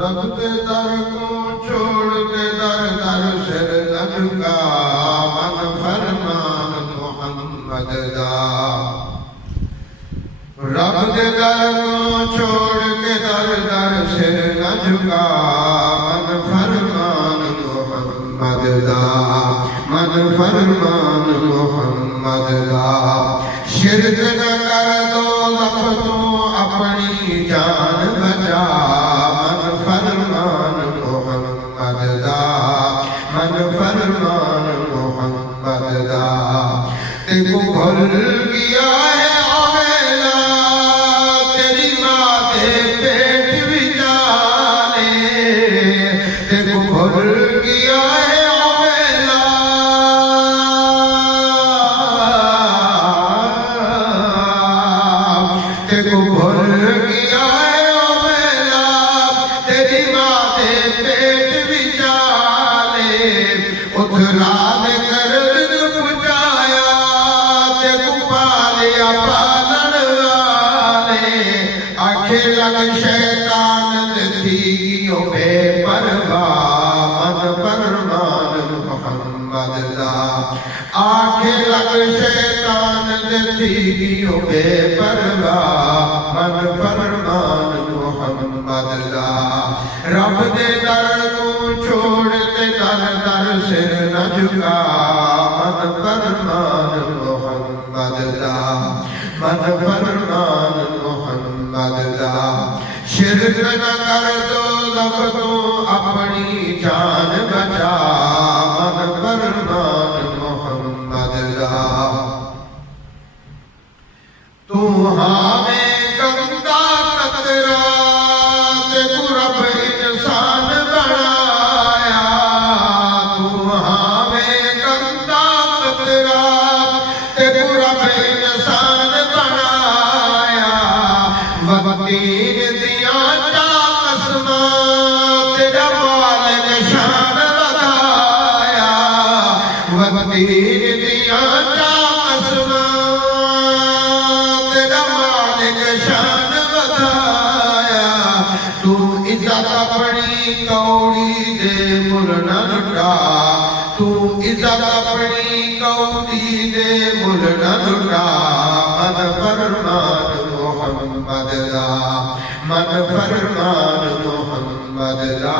رب دے در کو چھوڑ کے در در سر نہ جھکا من فرمان محمد دا رب دے در کو چھوڑ کے در در سر نہ جھکا من فرمان محمد دا من فرمان محمد دا شرک نہ کر دو لفتوں اپنی جان بچا من فرمان محمد دا من فرمان محمد دا تیکو بھول گیا ہے اویلا تیری ماں دے پیٹ وچالے تیکو بھول گیا ہے اویلا تیکو بھول گیا ہے اویلا تیری ماں دے پیٹ وچالے اتھرا دے کر دن پجایا تیکو پالیا پالن والے آنکھیں لگ شیطان تھی گیو بے پرواہ من فرمان محمد دا آنکھیں لگ شیطان تھی گیو بے پرواہ من فرمان محمد دا رب دے در کو چھوڑ کے در در سر نہ جھکا من فرمان محمد دا من فرمان محمد دا شرک نہ کر دو لفتوں اپنی جان بچا من فرمان محمد دا تو ہمیں گندا قطرہ تیکو رب انسان بنایا تو ہمیں گندا قطرہ تیکو رب انسان بنایا وقتین دیا چا قسمہ تیرا مالک شان بتایا وقتین دیا چا قسمہ تیرا مالک شان بتایا تو عزت اپنی کوڑی دے مل نہ لٹا تو عزت اپنی کوڑی دے مل نہ لٹا من فرمان محمد دا من فرمان محمد دا